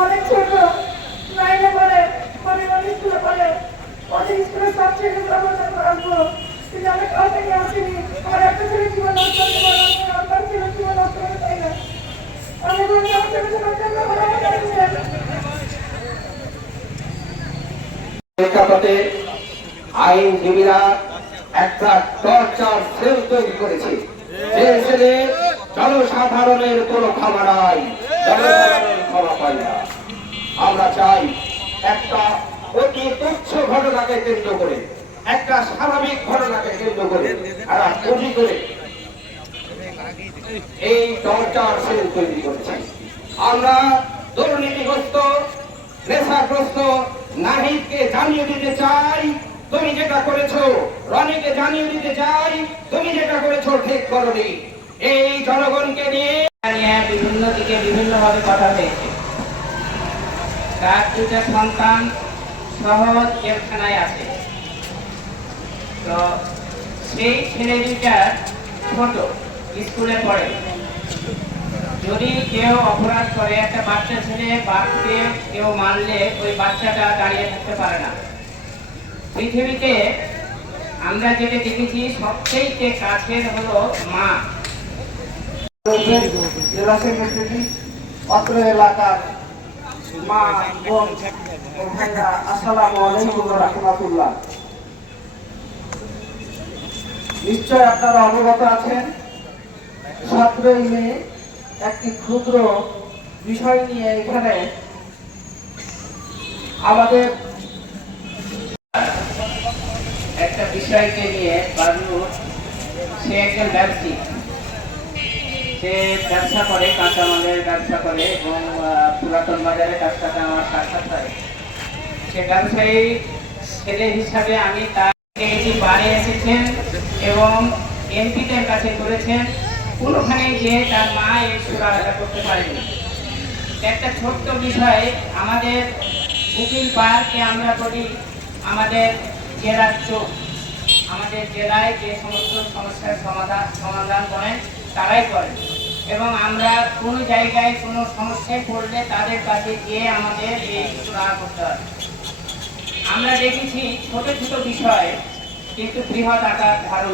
অনেক ছোট নাইনে পড়ে অনেক স্কুলে পড়ে অনেক স্কুলে সাবজেক্ট আসবো কিন্তু আমি কাল থেকে আসিনি। আমার একটা ছেলে জীবন নষ্ট করতে পারবো, আমার ছেলে জীবন নষ্ট করতে চাই না। আমি প্রেক্ষাপটে আইনজীবীরা একটা টর্চার সেল তৈরি করেছে, যে সেলে জনসাধারণের কোনো ক্ষমা নাই, জনসাধারণ ক্ষমা পায় না। আমরা চাই একটা অতি তুচ্ছ ঘটনাকে কেন্দ্র করে, একটা স্বাভাবিক ঘটনাকে কেন্দ্র করে এরা পুঁজি করে এই টর্চার সেল তৈরি করেছে। আমরা দুর্নীতিগ্রস্ত নেশাগ্রস্ত নাহিদকে জানিয়ে দিতে চাই, তুমি যেটা করেছো। রনিকে জানিয়ে দিতে চাই, তুমি যেটা করেছো ঠিক করনি। এই জনগণকে নিয়ে বিভিন্ন দিকে বিভিন্ন ভাবে কথা হয়েছে। তার দুটা সন্তান সহ জেলখানায় আছে। তো সেই ছেলে দুটা ছোট, স্কুলে পড়ে। যদি কেউ অপরাধ করে, একটা বাচ্চা ছেলে বাপকে কেউ মারলে ওই বাচ্চাটা দাঁড়িয়ে থাকতে পারে না। পৃথিবীতে আমরা যেটা দেখেছি সবচেয়ে কাছের হলো মা। জেলা সেক্রেটারি, অত্র এলাকার মা বোন ও ভাইরা, আসসালামু আলাইকুম ওয়া রাহমাতুল্লাহ। নিশ্চয় আপনারা অবগত আছেন, 17 মে একটি ক্ষুদ্র বিষয় নিয়ে এখানে আমাদের একটা বিষয়কে নিয়ে বাবলু, সে একজন ব্যবসায়ী। সে ব্যবসা করে, কাঁচামালের ব্যবসা করে এবং পুরাতন বাজারে তার সাথে আমার সাক্ষাৎ হয়। সে ব্যবসায়ী ছেলে হিসাবে আমি তাকে বারে এসেছেন এবং এমপিদের কাছে করেছেন, কোনোখানে গিয়ে তার মা এই সুরাহাটা করতে পারেনি। একটা ছোট্ট বিষয়, আমাদের উকিল পার্কে আমরা বলি আমাদের জেলার চোখ। আমাদের জেলায় যে সমস্ত সমস্যার সমাধান করেন তারাই করেন, এবং আমরা কোনো জায়গায় কোনো সমস্যায় পড়লে তাদের কাছে গিয়ে আমাদের এই সুরাহা করতে হয়। আমরা দেখেছি ছোট ছোট বিষয় কিন্তু বৃহৎ আকার ধারণ